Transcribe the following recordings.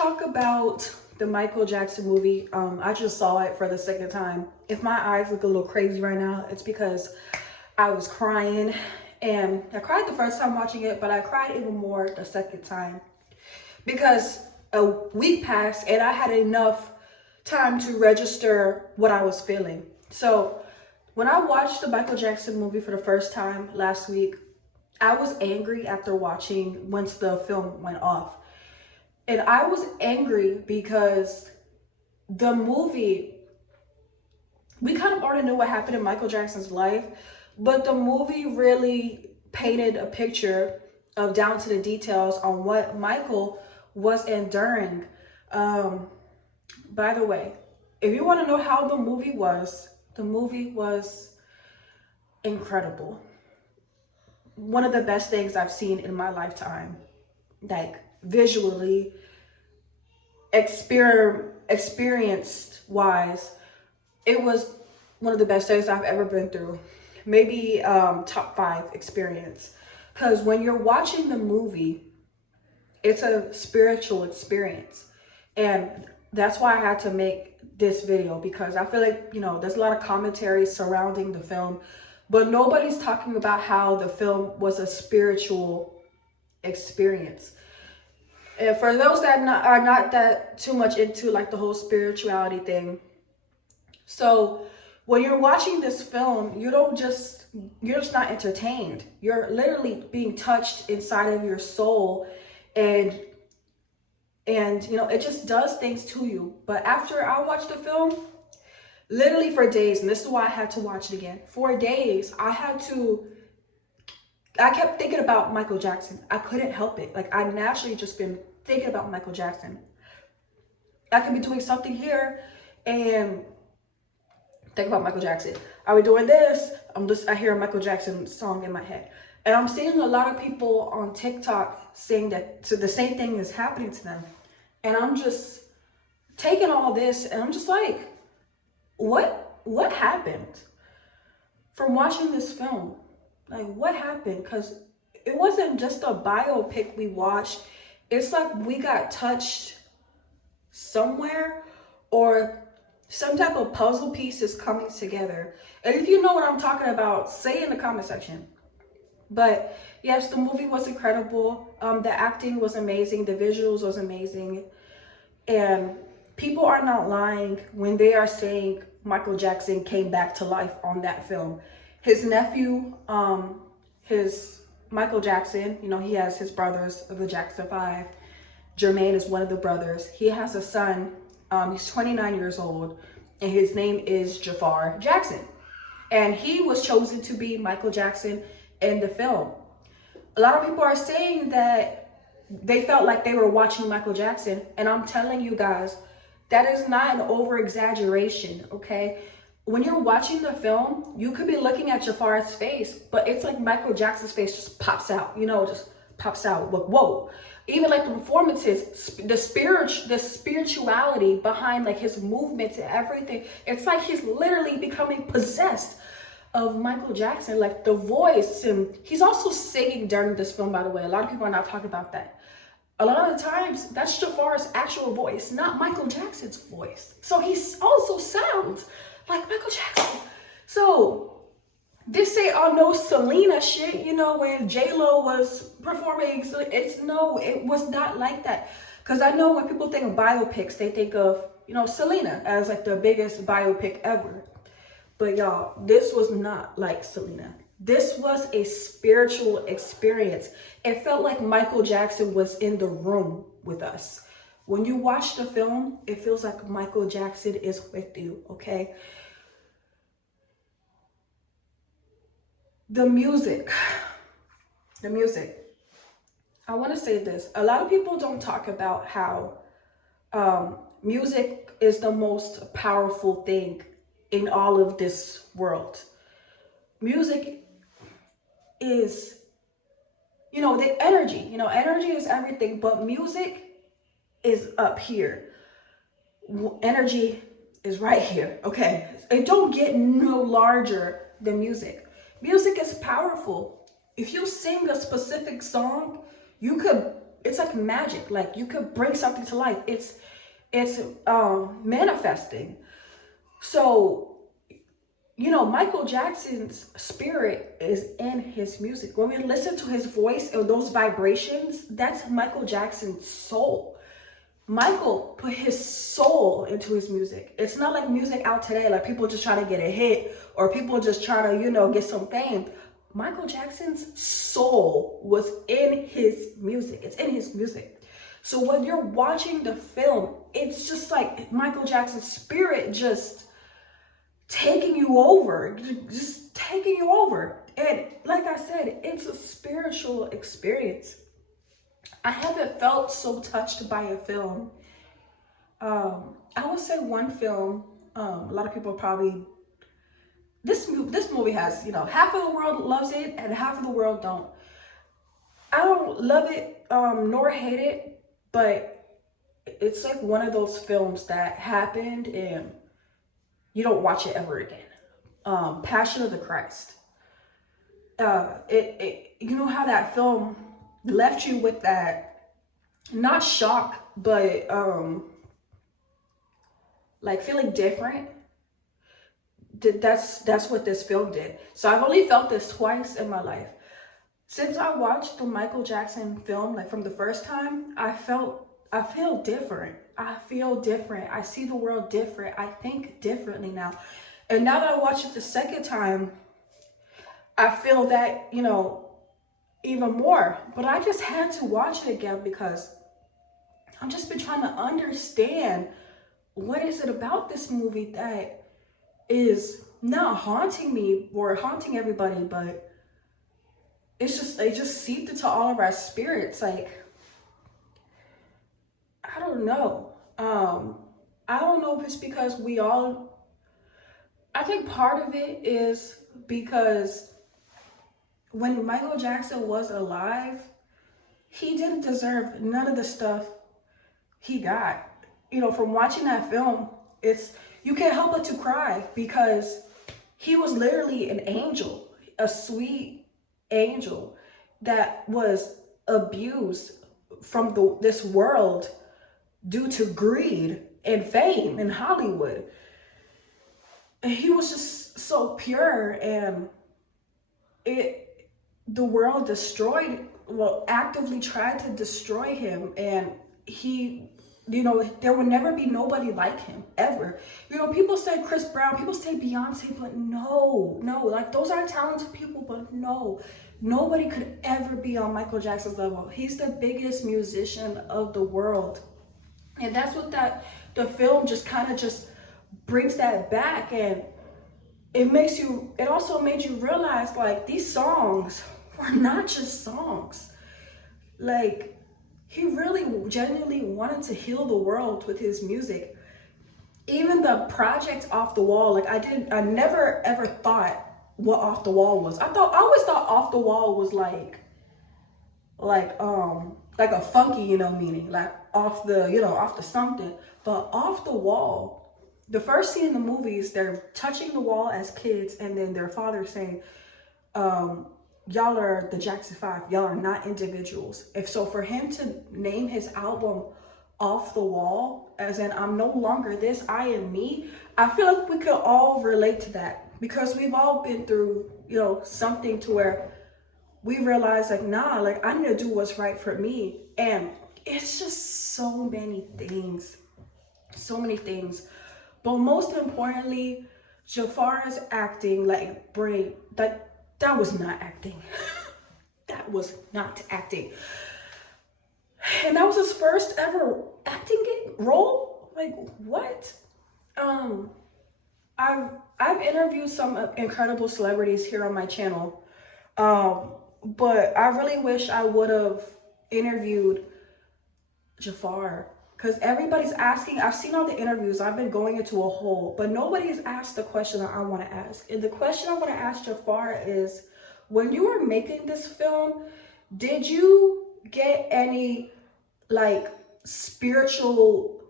talk about the Michael Jackson movie. I just saw it for the second time. If my eyes look a little crazy right now, it's because I was crying. And I cried the first time watching it, but I cried even more the second time. Because a week passed and I had enough time to register what I was feeling. So when I watched the Michael Jackson movie for the first time last week, I was angry after watching once the film went off. And I was angry because the movie, we kind of already knew what happened in Michael Jackson's life, but the movie really painted a picture of down to the details on what Michael was enduring. By the way, if you want to know how the movie was incredible. One of the best things I've seen in my lifetime, like visually, experienced wise. It was one of the best things I've ever been through. Maybe top 5 experience. Because when you're watching the movie, it's a spiritual experience. And that's why I had to make this video, because I feel like, there's a lot of commentary surrounding the film, but nobody's talking about how the film was a spiritual experience. And for those that are not that too much into like the whole spirituality thing, so when you're watching this film, you're just not entertained. You're literally being touched inside of your soul, and it just does things to you. But after I watched the film, literally for days, and this is why I had to watch it again. For days, I kept thinking about Michael Jackson. I couldn't help it. Like, I naturally just been thinking about Michael Jackson. I could be doing something here and think about Michael Jackson. I was doing this, I hear a Michael Jackson song in my head. And I'm seeing a lot of people on TikTok saying that so the same thing is happening to them. And I'm just taking all this and I'm just like, what happened from watching this film? Like, what happened? Because it wasn't just a biopic we watched. It's like we got touched somewhere, or some type of puzzle pieces coming together. And if you know what I'm talking about, say in the comment section. But yes, the movie was incredible. The acting was amazing. The visuals was amazing. And people are not lying when they are saying Michael Jackson came back to life on that film. His nephew, Michael Jackson, he has his brothers, the Jackson 5. Jermaine is one of the brothers. He has a son. He's 29 years old, and his name is Jaafar Jackson. And he was chosen to be Michael Jackson in the film. A lot of people are saying that they felt like they were watching Michael Jackson, and I'm telling you guys, that is not an over-exaggeration, okay? When you're watching the film, you could be looking at Jaafar's face, but it's like Michael Jackson's face just pops out, just pops out. Whoa. Even like the performances, the spirituality behind like his movements and everything. It's like he's literally becoming possessed of Michael Jackson, like the voice. And he's also singing during this film, by the way. A lot of people are not talking about that. A lot of the times, that's Jaafar's actual voice, not Michael Jackson's voice. So he also sounds like Michael Jackson. So this say, oh no, Selena shit, when J-Lo was performing. So it was not like that. Because I know when people think of biopics, they think of, Selena as like the biggest biopic ever. But y'all, this was not like Selena. This was a spiritual experience. It felt like Michael Jackson was in the room with us. When you watch the film, it feels like Michael Jackson is with you, okay? The music. I want to say this. A lot of people don't talk about how music is the most powerful thing in all of this world. Music is, the energy. Energy is everything, but music is up here. Energy is right here, okay? It don't get no larger than music. Music is powerful. If you sing a specific song, you could it's like magic. Like you could bring something to life. It's manifesting. So, you know, Michael Jackson's spirit is in his music. When we listen to his voice and those vibrations, that's Michael Jackson's soul. Michael put his soul into his music. It's not like music out today, like people just trying to get a hit or people just trying to, you know, get some fame. Michael Jackson's soul was in his music. It's in his music. So when you're watching the film, it's just like Michael Jackson's spirit just taking you over, just taking you over. And like I said, it's a spiritual experience. I haven't felt so touched by a film. I would say one film, a lot of people probably, this movie has, you know, half of the world loves it and half of the world don't. I don't love it, nor hate it, but it's like one of those films that happened and you don't watch it ever again. Passion of the Christ. You know how that film left you with that, not shock, but like feeling different. That's what this film did. So I've only felt this twice in my life. Since I watched the Michael Jackson film, like from the first time, I feel different. I feel different. I see the world different. I think differently now. And now that I watch it the second time, I feel that, you know, even more. But I just had to watch it again because I've just been trying to understand what is it about this movie that is not haunting me or haunting everybody, but they just seeped into all of our spirits. Like, I don't know. I don't know if it's because I think part of it is because when Michael Jackson was alive, he didn't deserve none of the stuff he got. You know, from watching that film, you can't help but to cry because he was literally an angel, a sweet angel that was abused from this world due to greed and fame in Hollywood. And he was just so pure, and the world actively tried to destroy him, and he, you know, there will never be nobody like him ever. You know, people say Chris Brown, people say Beyonce, but no, like those are talented people, but no, nobody could ever be on Michael Jackson's level. He's the biggest musician of the world. And that's what the film just kind of just brings that back. And it also made you realize, like, these songs were not just songs. Like, he really genuinely wanted to heal the world with his music. Even the project Off the Wall, like I never ever thought what Off the Wall was. I always thought Off the Wall was like a funky, you know, meaning like off the something. But Off the Wall, the first scene in the movie is they're touching the wall as kids, and then their father saying, y'all are the Jackson 5, y'all are not individuals. For him to name his album Off the Wall, as in I'm no longer this, I am me, I feel like we could all relate to that because we've all been through, you know, something to where we realize, like, nah, like I need to do what's right for me. And it's just so many things. But most importantly, Jaafar's acting, like, that was not acting. That was not acting. And that was his first ever acting role? Like, what? I've interviewed some incredible celebrities here on my channel. But I really wish I would have interviewed Jaafar, because everybody's asking. I've seen all the interviews, I've been going into a hole, but nobody's asked the question that I want to ask. And the question I want to ask Jaafar is, when you were making this film, did you get any like spiritual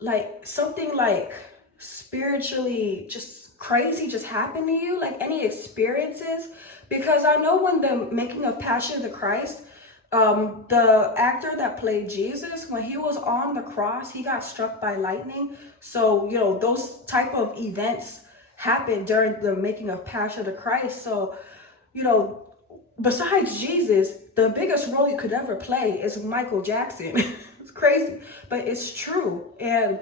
like something like spiritually just crazy just happened to you? Like any experiences? Because I know when the making of Passion of the Christ, the actor that played Jesus, when he was on the cross, he got struck by lightning. So, you know, those type of events happened during the making of Passion of the Christ. So, you know, besides Jesus, the biggest role you could ever play is Michael Jackson. It's crazy, but it's true. And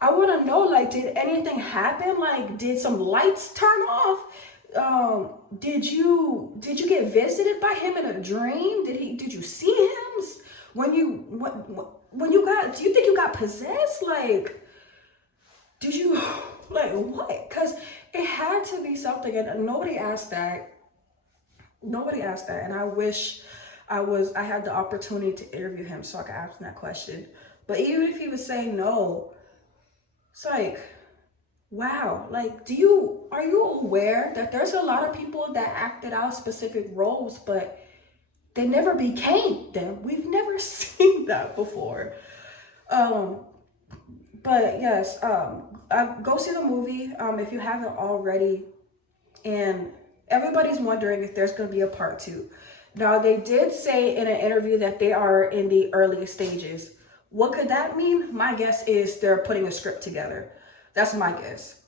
I want to know, like, did anything happen? Like, did some lights turn off? Did you get visited by him in a dream? Did you see him when you got, do you think you got possessed? Like, did you, like, what? Because it had to be something, and nobody asked that. Nobody asked that, and I wish I had the opportunity to interview him so I could ask him that question. But even if he was saying no, it's like, wow, like, are you aware that there's a lot of people that acted out specific roles, but they never became them? We've never seen that before. But yes, go see the movie if you haven't already. And everybody's wondering if there's going to be a part 2. Now, they did say in an interview that they are in the early stages. What could that mean? My guess is they're putting a script together. That's my guess.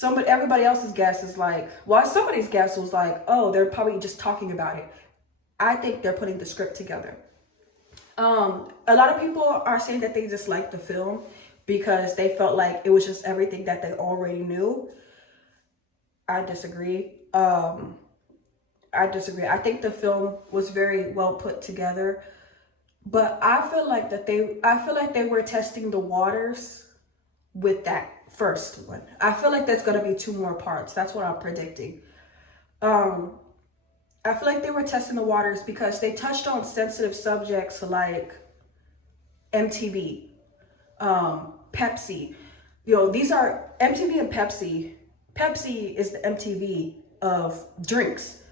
Everybody else's guess is like, well, somebody's guess was like, oh, they're probably just talking about it. I think they're putting the script together. A lot of people are saying that they just liked the film because they felt like it was just everything that they already knew. I disagree. I think the film was very well put together, but I feel like they were testing the waters with that first one. I feel like there's gonna be 2 more parts. That's what I'm predicting. I feel like they were testing the waters because they touched on sensitive subjects like MTV, Pepsi. You know, these are MTV and Pepsi. Pepsi is the MTV of drinks.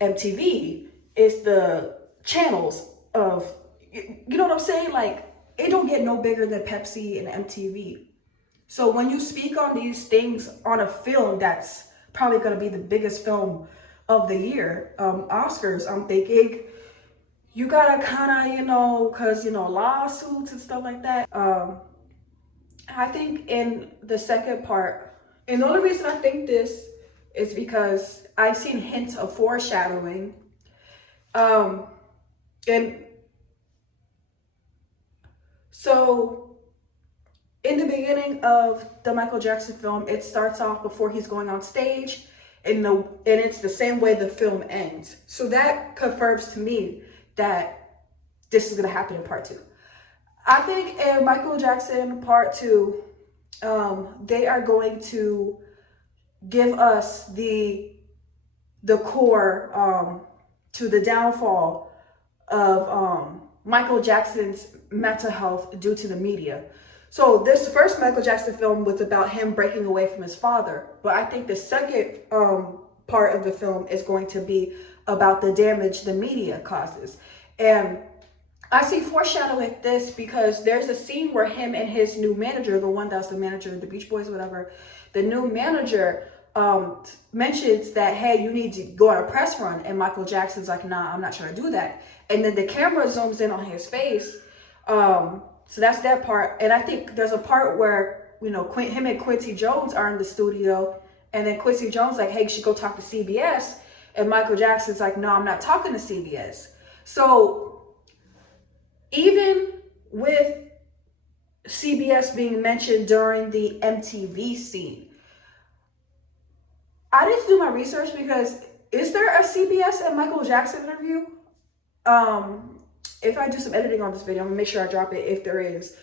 MTV is the channels of, you know what I'm saying? Like, it don't get no bigger than Pepsi and MTV. So when you speak on these things on a film that's probably going to be the biggest film of the year, Oscars, I'm thinking you gotta kind of, you know, because, you know, lawsuits and stuff like that. I think in the second part, and the only reason I think this is because I've seen hints of foreshadowing. And so in the beginning of the Michael Jackson film, it starts off before he's going on stage, and it's the same way the film ends. So that confirms to me that this is going to happen in part 2. I think in Michael Jackson part 2, they are going to give us the core to the downfall of Michael Jackson's mental health due to the media. So this first Michael Jackson film was about him breaking away from his father, but I think the second part of the film is going to be about the damage the media causes. And I see foreshadowing this because there's a scene where him and his new manager, the one that's the manager of the Beach Boys or whatever, the new manager mentions that, hey, you need to go on a press run. And Michael Jackson's like, nah, I'm not trying to do that. And then the camera zooms in on his face. So that's that part. And I think there's a part where, you know, him and Quincy Jones are in the studio. And then Quincy Jones like, hey, you should go talk to CBS. And Michael Jackson's like, no, I'm not talking to CBS. So even with CBS being mentioned during the MTV scene, I didn't do my research because is there a CBS and Michael Jackson interview? If I do some editing on this video, I'm gonna make sure I drop it if there is.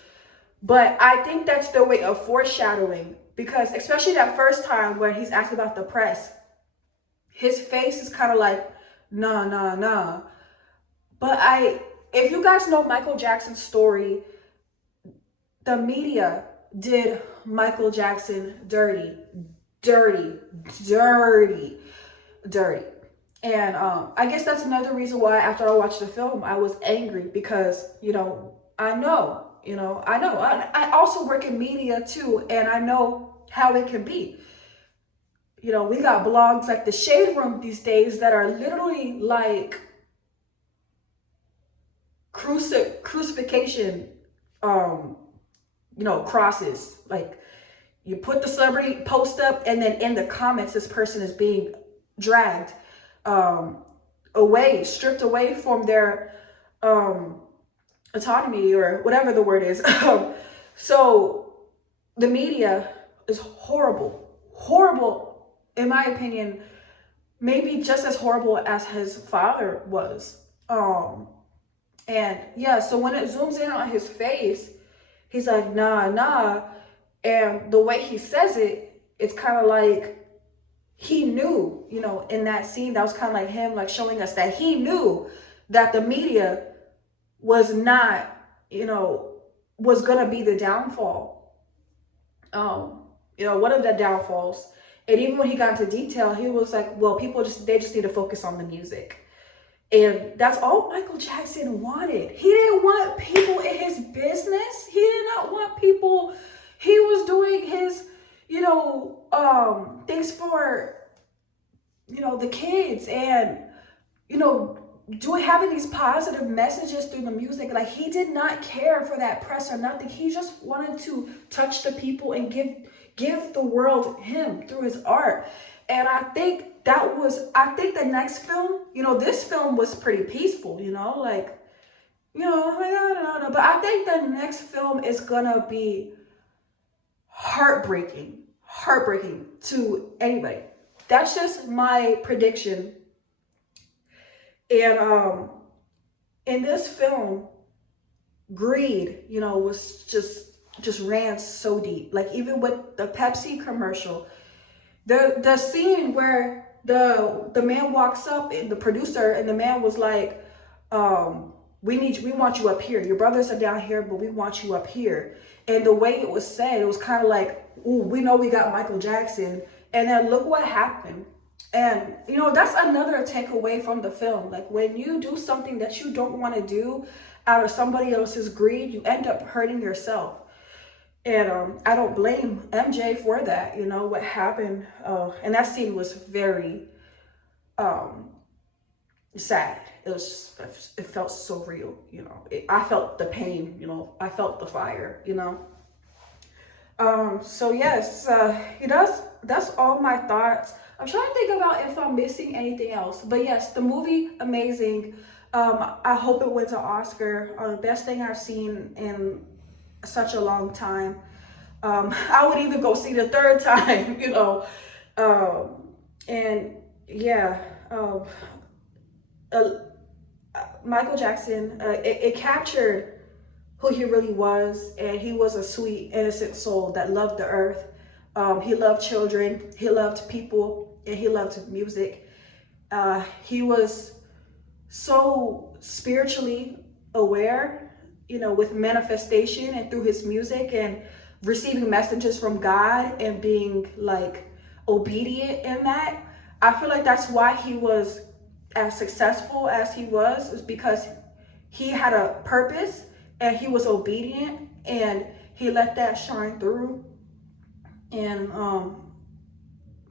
But I think that's the way of foreshadowing, because especially that first time where he's asked about the press, his face is kind of like, nah. But if you guys know Michael Jackson's story, the media did Michael Jackson dirty. And I guess that's another reason why after I watched the film, I was angry because, I know. I also work in media too, and I know how it can be. You know, we got blogs like the Shade Room these days that are literally like crucifixion, you know, crosses. Like, you put the celebrity post up, and then in the comments, this person is being dragged away, stripped away from their autonomy, or whatever the word is. So the media is horrible, horrible, in my opinion, maybe just as horrible as his father was. And yeah, so when it zooms in on his face, he's like, nah, nah. And the way he says it, it's kind of like he knew, you know, in that scene, that was kind of like him, like showing us that he knew that the media was not, you know, was going to be the downfall. You know, one of the downfalls. And even when he got into detail, he was like, well, they just need to focus on the music. And that's all Michael Jackson wanted. He didn't want people in his business. He did not want people. He was doing his, you know, things for, you know, the kids, and, you know, having these positive messages through the music. Like, he did not care for that press or nothing. He just wanted to touch the people and give the world him through his art. And I think the next film, you know, this film was pretty peaceful, you know, like, you know, like, I don't know. But I think the next film is gonna be heartbreaking to anybody. That's just my prediction. And in this film, greed, you know, was just ran so deep. Like, even with the Pepsi commercial, the scene where the man walks up, and the producer and the man was like, we want you up here. Your brothers are down here, but we want you up here. And the way it was said, it was kind of like, ooh, we know we got Michael Jackson. And then look what happened. And, you know, that's another takeaway from the film. Like, when you do something that you don't want to do out of somebody else's greed, you end up hurting yourself. And I don't blame MJ for that, you know, what happened. And that scene was very sad. It felt so real, you know. I felt the pain, you know. I felt the fire, you know. So yes, that's all my thoughts. I'm trying to think about if I'm missing anything else. But yes, the movie, amazing. I hope it wins an Oscar. The best thing I've seen in such a long time. I would even go see the third time, you know. And yeah, Michael Jackson, it captured who he really was, and he was a sweet, innocent soul that loved the earth. He loved children, he loved people, and he loved music. He was so spiritually aware, you know, with manifestation and through his music, and receiving messages from God and being like obedient in that. I feel like that's why he was as successful as he was because he had a purpose and he was obedient and he let that shine through. And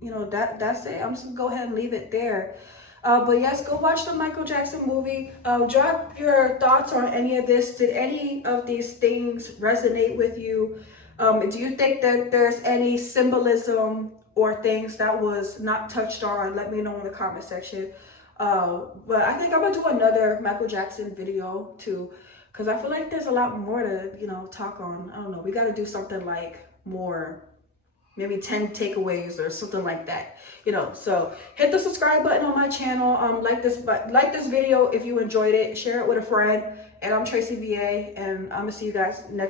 you know, that's it. I'm just gonna go ahead and leave it there. But yes, go watch the Michael Jackson movie. Drop your thoughts on any of this. Did any of these things resonate with you? Do you think that there's any symbolism or things that was not touched on? Let me know in the comment section. But I think I'm gonna do another Michael Jackson video too, because I feel like there's a lot more to, you know, talk on. I don't know. We got to do something like more, maybe 10 takeaways or something like that, you know. So hit the subscribe button on my channel. Like this video if you enjoyed it. Share it with a friend. And I'm TracyVA, and I'm gonna see you guys next